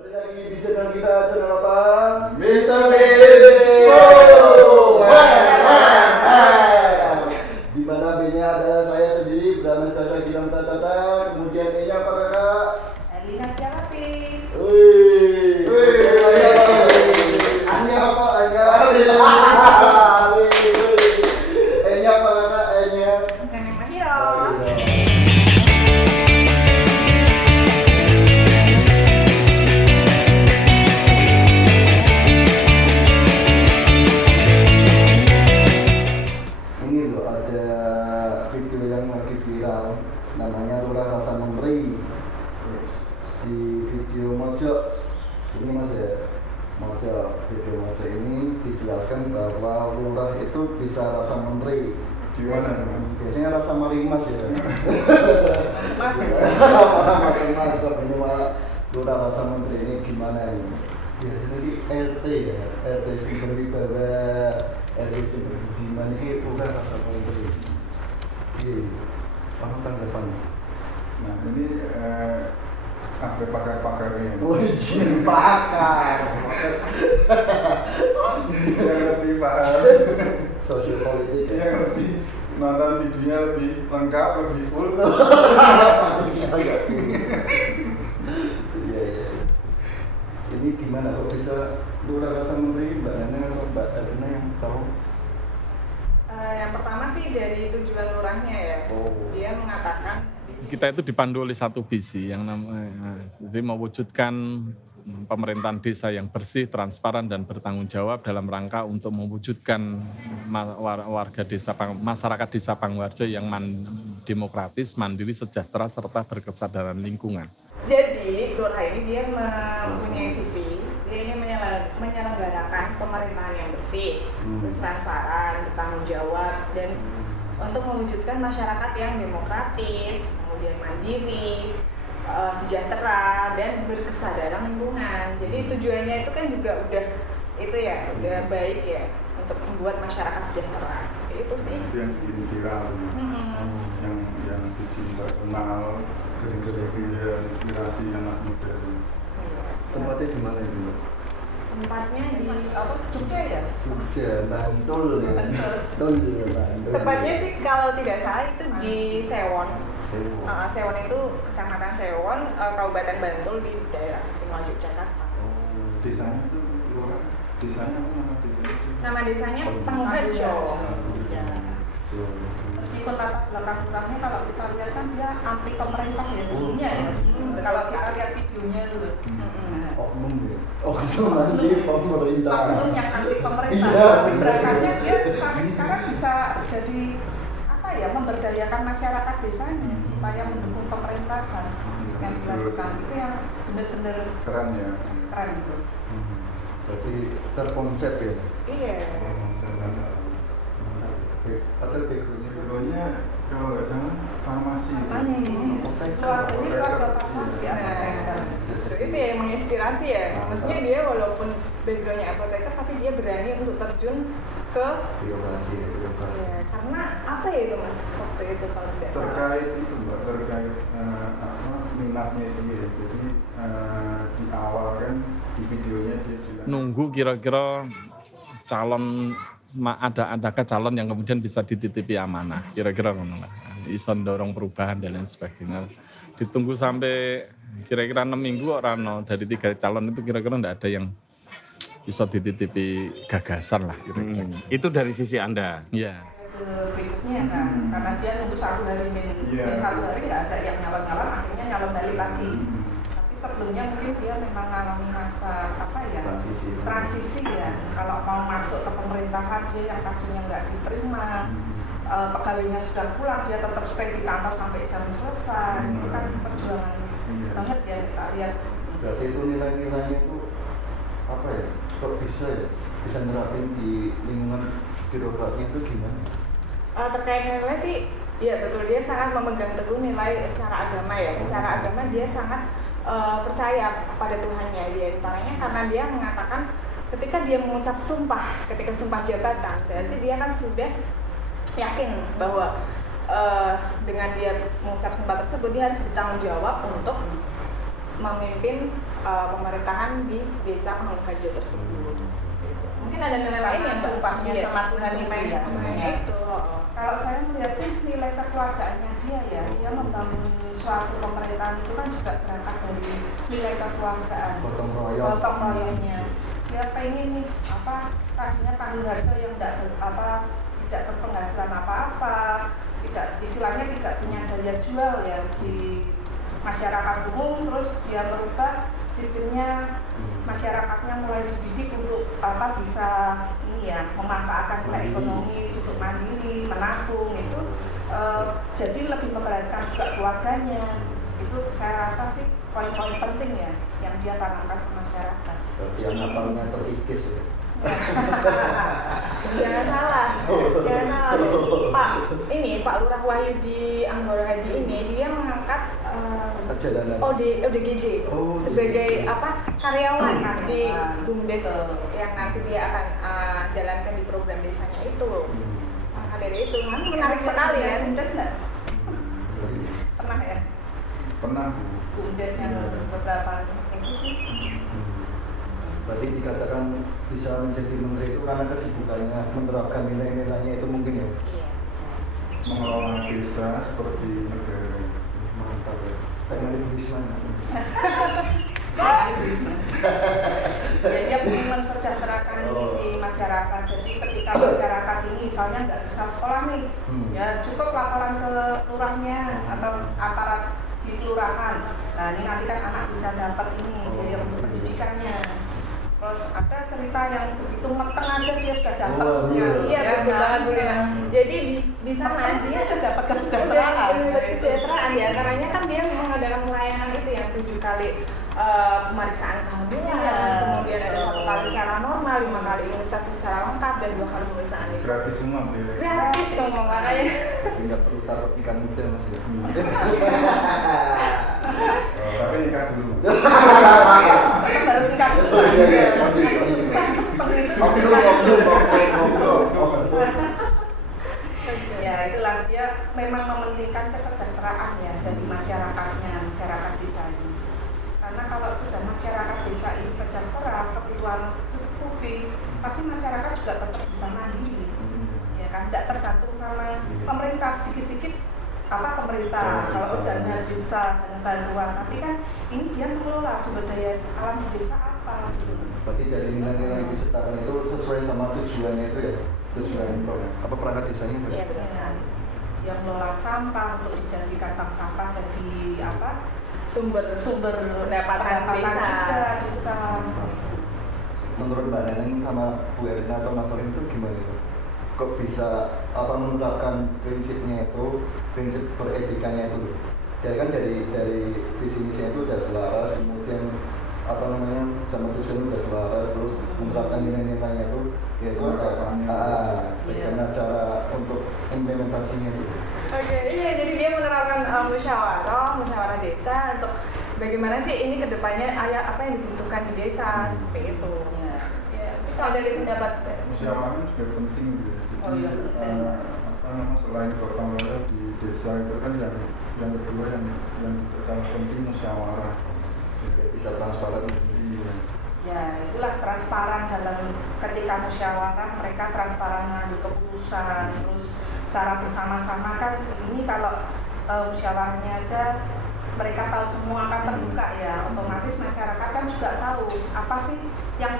Balik lagi di channel kita, channel apa? Mr. Di mana B-nya adalah saya sendiri, Bramestasa Gilang Tatata, kemudian E-nya apa kakak? Erlina Sialati. Wih, A-nya apa? A-nya? E-nya apa kakak? E-nya? Neneng Mahiro. Ini loh ada video yang lagi viral, namanya Lurah Rasa Menteri. Di video Mojo ini mas ya, video Mojo ini dijelaskan bahwa lurah itu bisa rasa menteri. Biasanya rasa marimas ya. Macam-macam ini lurah rasa menteri ini gimana ini? Biasanya di RT ya, RT sing berwibawa, RT sing berbudiman ini lurah rasa menteri. Iya, apa tanggapan? Nah ini ada pakar-pakarnya Wajib pakar yang lebih paham, sosial politik ya. yang lebih nonton videonya lebih lengkap, lebih full. Iya iya. Ini gimana kok bisa lurah rasa menteri, Mbak Nana atau Mbak Erna yang tahu? Yang pertama sih dari tujuan lurahnya ya. Oh. Dia mengatakan Kita itu dipandu oleh satu visi yang namanya jadi mewujudkan pemerintahan desa yang bersih, transparan dan bertanggung jawab dalam rangka untuk mewujudkan warga desa masyarakat desa Pangwarjo yang demokratis, mandiri, sejahtera serta berkesadaran lingkungan. jadi lurah ini dia mempunyai visi, dia ingin menyelenggarakan pemerintahan yang bersih, terus transparan, bertanggung jawab dan untuk mewujudkan masyarakat yang demokratis, kemudian mandiri, sejahtera dan berkesadaran lingkungan. Jadi tujuannya itu kan juga udah itu ya, udah baik ya untuk membuat masyarakat sejahtera. Seperti itu sih. Itu yang bikin viral, yang bikin terkenal, ya, inspirasi anak muda. Tempatnya di mana itu, Mbak? Tempatnya di apa? Jogja ya? Jogja, Bantul ya. Bantul ya, Bantul. Tepatnya sih kalau tidak salah itu di Sewon. Sewu. Sewon itu kecamatan Sewon, Kabupaten Bantul di daerah istimewa Yogyakarta. Desanya itu lurah, desanya apa nama desanya? Nama desanya Pangharjo. Ya. Meskipun latar belakang lurahnya kalau kita lihat kan dia anti pemerintah ya dulunya ya. Kalau kita lihat videonya dulu. Oknum ya. Oknum nanti pemerintah. Oknum yang anti pemerintah. Iya. Berangkatnya dia sampai sekarang bisa jadi apa ya, memberdayakan masyarakat desanya supaya mendukung pemerintahan yang dilakukan. Itu yang benar-benar Keren ya. keren itu. Berarti terkonsep ya. Iya. Ada backgroundnya. Backgroundnya kalau nggak salah farmasi. Keluarganya keluarga farmasi apoteker. Justru itu ya yang menginspirasi ya. Maksudnya dia walaupun backgroundnya apoteker tapi dia berani untuk terjun ke Birokrasi ya, birokrasi. ya, karena apa ya itu mas waktu itu kalau tidak salah. Terkait itu mbak, terkait minatnya itu ya. Jadi di awal kan di videonya dia bilang Nunggu kira-kira calon adakah calon yang kemudian bisa dititipi amanah, kira-kira ngono lah. Iso dorong perubahan dan lain sebagainya. Ditunggu sampai kira-kira 6 minggu orang dari 3 calon itu kira-kira enggak ada yang bisa dititipi gagasan lah kira-kira. Itu dari sisi Anda. Iya. Berikutnya kan, karena dia nunggu 1 hari Iya. 1 hari nggak ada yang nyalon-nyalon, akhirnya nyalon balik lagi. Tapi sebelumnya mungkin dia memang mengalami masa apa ya, transisi ya. Kalau mau masuk ke pemerintahan dia yang tadinya nggak diterima, pegawainya sudah pulang dia tetap stay di kantor sampai jam selesai. Itu kan perjuangan banget ya kita lihat. Berarti itu nilai-nilainya itu apa ya? Kok bisa ya? Bisa nerapin di lingkungan birokrasi itu gimana? Terkait nilai sih, ya betul dia sangat memegang teguh nilai secara agama ya. Secara agama dia sangat percaya pada Tuhannya. Di antaranya karena dia mengatakan ketika dia mengucap sumpah, ketika sumpah jabatan, berarti dia kan sudah yakin bahwa dengan dia mengucap sumpah tersebut dia harus bertanggung jawab untuk memimpin pemerintahan di desa Mangunkarjo tersebut. Mungkin ada nilai lain yang sumpahnya iya, sama Tuhan itu ya. Tuhannya itu. Kalau saya melihat sih nilai kekeluargaannya dia membangun suatu pemerintahan itu kan juga berangkat dari nilai kekeluargaan, Gotong royong. gotong royongnya. Dia pengen nih tadinya Mangunkarjo yang tidak berpenghasilan apa-apa, istilahnya tidak punya daya jual ya di masyarakat umum, terus dia merubah sistemnya, masyarakatnya mulai dididik untuk bisa memanfaatkan nilai ekonomi untuk mandiri, menabung itu, jadi lebih memperhatikan juga keluarganya. Itu saya rasa sih poin-poin penting ya yang dia tanamkan ke masyarakat. Berarti yang napalnya terkikis ya. Jangan salah, Pak Lurah Wahyu di Anggoro Hadi ini dia mengangkat Perjalanan. ODGJ sebagai karyawan di BUMDes yang nanti dia akan jalankan di program desanya itu. Maka dari itu kan menarik sekali kan. BUMDes nggak? Pernah ya? Pernah. BUMDes yang beberapa itu sih. Berarti dikatakan bisa menjadi menteri itu karena kesibukannya menerapkan nilai-nilainya itu mungkin ya. Iya. Mengelola desa seperti negara. Mantap ya. Saya nggak di Wisma. Ya dia ingin mensejahterakan misi masyarakat. Jadi ketika masyarakat ini misalnya nggak bisa sekolah nih, ya cukup laporan ke lurahnya atau aparat di kelurahan. Nah ini nanti kan anak bisa dapat ini biaya untuk pendidikannya. Terus ada cerita yang begitu meteng aja dia sudah dapat. Iya betul banget Bu Lina. Jadi di sana dia sudah dapat kesejahteraan. Kesejahteraan ya, karena kan dia mengadakan pelayanan itu yang 7 kali pemeriksaan kehamilan, kemudian ada 1 kali secara normal, 5 kali imunisasi secara lengkap dan 2 kali pemeriksaan itu. Gratis semua ya. Gratis semua makanya. Tidak perlu taruh ikan muda mas ya. Tapi nikah dulu. Tetap harus nikah dulu. Ya itulah dia memang mementingkan kesejahteraan ya dari masyarakatnya, masyarakat desa ini. Karena kalau sudah masyarakat desa ini sejahtera, kebutuhan tercukupi, pasti masyarakat juga tetap bisa mandiri. Ya kan, tidak tergantung sama pemerintah sedikit-sedikit pemerintah kalau dana desa dan bantuan, tapi kan ini dia mengelola sumber daya alam di desa apa gitu. Berarti dari nilai-nilai disertakan itu sesuai sama tujuannya itu ya, tujuan perangkat desanya itu. Iya betul sekali. Dia mengelola sampah untuk dijadikan bank sampah jadi Sumber pendapatan desa. Menurut Mbak Neneng sama Bu Erina atau Mas Orin itu gimana itu? Kok bisa menerapkan prinsipnya itu, prinsip beretikanya itu? Jadi kan dari visi misinya itu udah selaras, kemudian sama tujuan udah selaras, terus menerapkan nilai-nilainya itu, yaitu bagaimana cara untuk implementasinya itu. Oke, iya jadi dia menerapkan musyawarah desa untuk bagaimana sih ini kedepannya apa yang dibutuhkan di desa seperti itu. Ya, kalau dari pendapat Musyawarah juga penting gitu. Jadi selain gotong royong di desa itu kan yang kedua yang paling penting musyawarah. Bisa transparan. Iya. Ya itulah transparan dalam ketika musyawarah, mereka transparan mengambil keputusan, terus secara bersama-sama kan ini kalau musyawarahnya aja mereka tahu semua akan terbuka ya, otomatis masyarakat kan juga tahu apa sih yang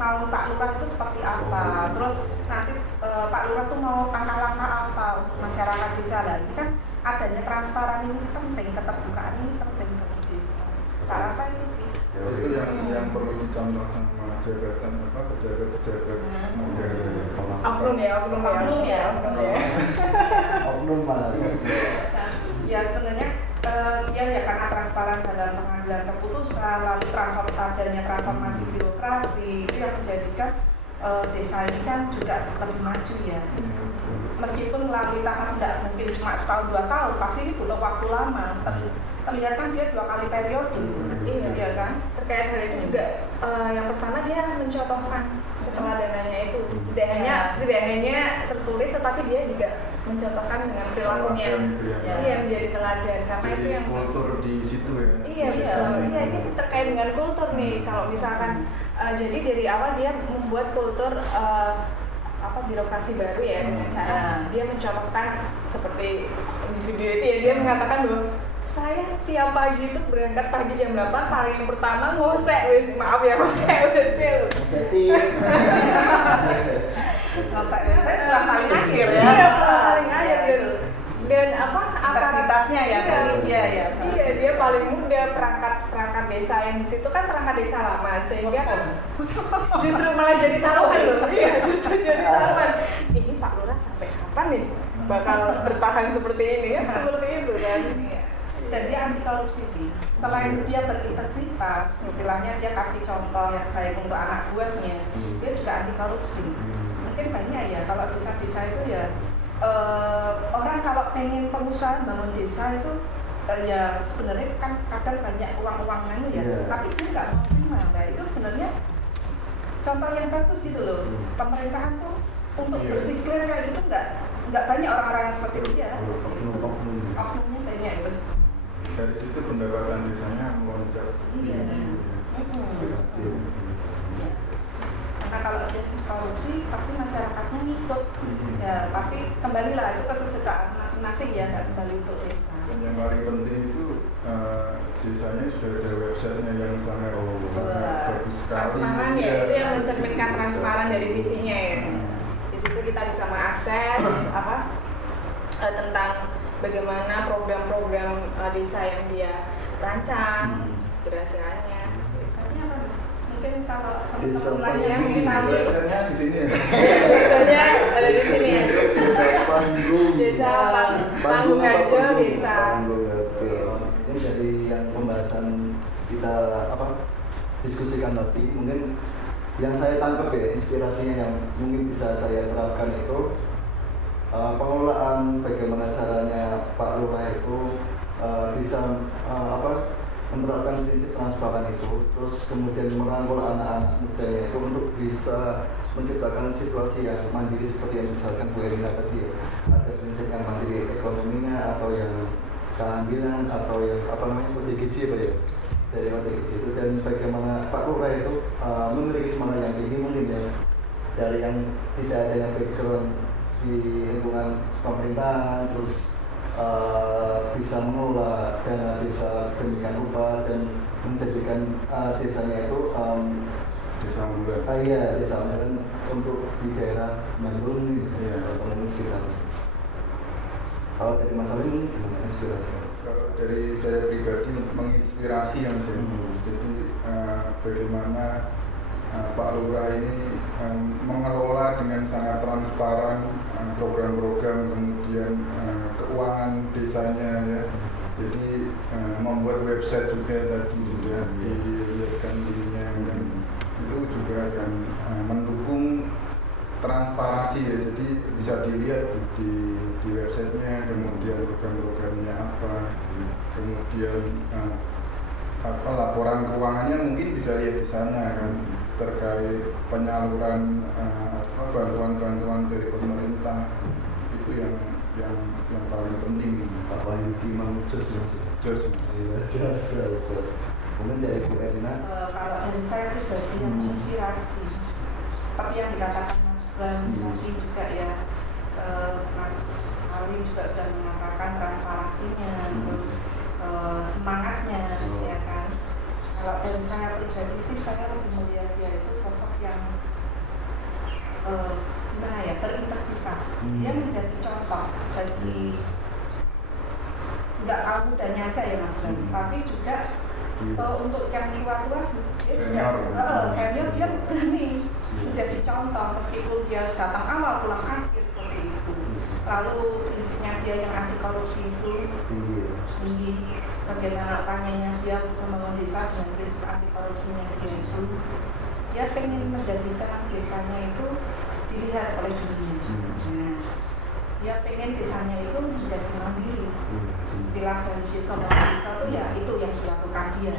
mau Pak Lurah itu seperti apa, terus nanti Pak Lurah tuh mau langkah-langkah apa untuk masyarakat desa. Ini kan adanya transparan ini penting, keterbukaan ini penting bagi desa. Tak rasa itu sih. Ya, itu yang perlu dicontoh sama jabatan pejabat-pejabat negara. oknum ya. Oknum malah. Ya sebenarnya ya karena transparan dalam pengambilan keputusan, lalu adanya transformasi birokrasi itu yang menjadikan desa ini kan juga lebih maju ya. Meskipun melalui tahap tidak mungkin cuma setahun 2 tahun, pasti ini butuh waktu lama. Terlihat kan dia 2 kali periode, iya kan? Terkait hal itu juga yang pertama dia mencontohkan keteladanannya itu tidak hanya tertulis, tetapi dia juga mencontohkan dengan perilakunya. Iya, menjadi teladan karena jadi itu yang kultur di situ ya. Iya, ini terkait dengan kultur nih. Kalau misalkan jadi dari awal dia membuat kultur birokrasi baru ya, dengan cara dia mencontohkan seperti di video itu ya, dia mengatakan bahwa saya tiap pagi itu berangkat pagi jam 8, paling yang pertama ngosek wis, maaf ya ngosek wis lho. Ngosek paling akhir ya. Iya, paling akhir dan aktivitasnya ya dari dia ya. Iya, dia paling muda, perangkat desa yang di situ kan perangkat desa lama, sehingga justru malah jadi taruhan loh. Iya, justru jadi taruhan. Ini Pak Lurah sampai kapan nih bakal bertahan seperti ini ya? Seperti itu kan. Dan dia anti korupsi sih. Selain dia berintegritas, istilahnya dia kasih contoh yang baik untuk anak buahnya, dia juga anti korupsi. Mungkin banyak ya kalau desa-desa itu ya. Orang kalau pengen pengusaha bangun desa itu ya sebenarnya kan kadang banyak uang-uangan ya, tapi dia nggak mau terima. Nah itu sebenarnya contoh yang bagus gitu loh. Pemerintahan tuh untuk bersiklir kayak gitu nggak banyak orang-orang yang seperti dia. Oknumnya banyak. Dari situ pendapatan desanya melonjak. Karena kalau dia korupsi pasti masyarakatnya ngikut. Ya pasti kembali lah itu kesejahteraan masing-masing ya, nggak kembali untuk desa. Dan yang paling penting itu desanya sudah ada websitenya yang sangat bagus sekali. Transparan ya, itu yang mencerminkan transparan dari visinya ya. Di situ kita bisa mengakses tentang bagaimana program-program desa yang dia rancang, keberhasilannya. Websitenya apa Mas? Mungkin kalau Desa yang ingin tahu websitenya di sini ya. Biasanya ada di sini ya. Desa Panggung. Desa Panggung Harjo, Desa. Ini dari yang pembahasan kita diskusikan tadi, mungkin yang saya tangkap ya inspirasinya yang mungkin bisa saya terapkan itu pengelolaan bagaimana caranya Pak Lurah itu bisa menerapkan prinsip transparan itu, terus kemudian merangkul anak-anak mudanya itu untuk bisa menciptakan situasi yang mandiri seperti yang dijelaskan Bu Erina tadi ya. Ada prinsip yang mandiri ekonominya atau yang keambilan atau yang OTGJ ya, dari OTGJ itu, dan bagaimana Pak Lurah itu memiliki semangat yang tinggi mungkin ya, dari yang tidak adanya background di lingkungan pemerintahan, terus bisa mengelola dana desa sedemikian rupa dan menjadikan desanya itu Desa Unggulan. desa unggulan untuk di daerah Bandung ini atau mungkin sekitar. Kalau dari Mas Alim gimana inspirasi? Kalau dari saya pribadi menginspirasi yang saya jadi bagaimana Pak Lurah ini mengelola dengan sangat transparan program-program, kemudian keuangan desanya ya. Jadi membuat website juga tadi sudah dilihatkan dirinya dan itu juga akan mendukung transparansi ya. Jadi bisa dilihat di websitenya, kemudian program-programnya apa, kemudian laporan keuangannya mungkin bisa lihat di sana kan, terkait penyaluran bantuan-bantuan dari pemerintah, itu yang paling penting. Pak Wahyudi Mangjos mungkin dari Bu Erina. Kalau dari saya pribadi yang menginspirasi seperti yang dikatakan Mas Bram tadi juga ya, Mas Ali juga sudah mengatakan transparansinya, terus semangatnya ya kan. Kalau dari saya pribadi sih saya lebih melihat dia itu sosok yang gimana ya, berintegritas. Dia menjadi contoh bagi nggak kaum mudanya aja ya Mas Bram, tapi juga untuk yang tua-tua senior dia berani menjadi contoh meskipun dia datang awal pulang akhir seperti itu. Lalu prinsipnya dia yang anti korupsi itu tinggi. Bagaimana apanya dia membangun desa dengan prinsip anti korupsinya dia itu, dia pengen menjadikan desanya itu dilihat oleh dunia. Nah, dia pengen desanya itu menjadi mandiri. Istilah dari desa itu ya itu yang dilakukan dia.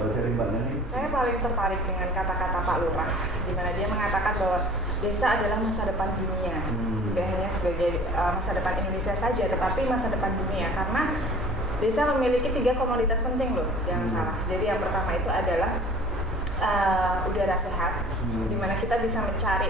Kalau dari Mbak Nani? Saya paling tertarik dengan kata-kata Pak Lurah, di mana dia mengatakan bahwa desa adalah masa depan dunia, tidak hanya sebagai masa depan Indonesia saja, tetapi masa depan dunia. Karena desa memiliki 3 komoditas penting loh, jangan salah. Jadi yang pertama itu adalah udara sehat, di mana kita bisa mencari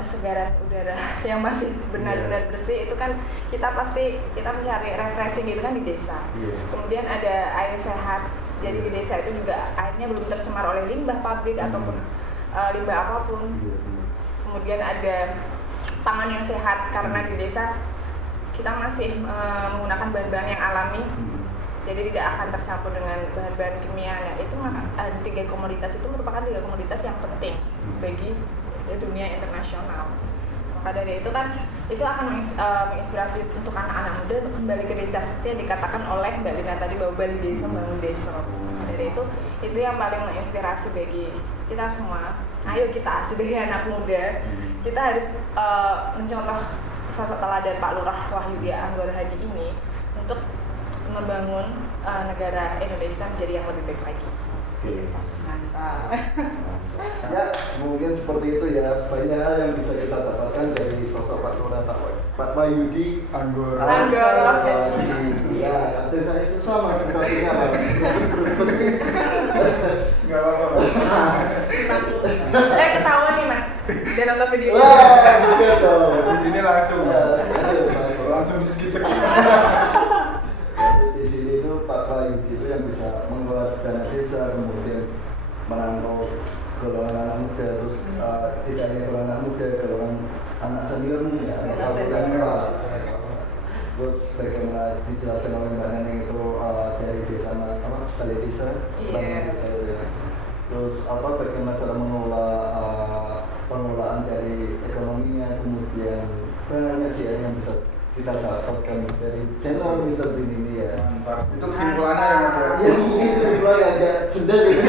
kesegaran udara yang masih benar-benar bersih. Itu kan kita mencari refreshing gitu kan di desa. Kemudian ada air sehat, jadi di desa itu juga airnya belum tercemar oleh limbah pabrik ataupun limbah apapun. Kemudian ada pangan yang sehat, karena di desa kita masih menggunakan bahan-bahan yang alami, jadi tidak akan tercampur dengan bahan-bahan kimia. Nah, itu 3 komoditas itu merupakan 3 komoditas yang penting bagi dunia internasional. Maka dari itu kan itu akan menginspirasi untuk anak-anak muda untuk kembali ke desa, seperti yang dikatakan oleh Mbak Lina tadi bahwa Bali Desa Bangun Desa. Dari itu yang paling menginspirasi bagi kita semua. Ayo kita sebagai anak muda, kita harus mencontoh sosok teladan Pak Lurah Wahyudi Anggoro Hadi ini untuk membangun negara Indonesia menjadi yang lebih baik lagi. Mantap. Ya, mungkin seperti itu ya. Banyak hal yang bisa kita dapatkan dari sosok Pak Lurah Pak Wahyudi Anggoro Hadi. Ya, arti saya susah mas contohnya Pak. Nggak apa-apa. Ketahuan nih mas, dia nonton video. Wah, juga dong. Di sini langsung. Ya, Langsung di skip. di sini itu Pak Wahyudi itu yang bisa mengelola dana desa, kemudian menangkau golongan anak muda, terus tidak hanya golongan anak muda, golongan anak senior ya, terus bagaimana dijelaskan oleh Mbak Neneng itu dari desa balai desa, bangun desa itu ya. Terus bagaimana cara mengelola pengelolaan dari ekonominya, kemudian banyak sih yang bisa kita dapatkan dari channel Mr. Bin ini ya. Mantap. Itu kesimpulannya ya mas ya. Ya mungkin kesimpulannya agak jeda gitu.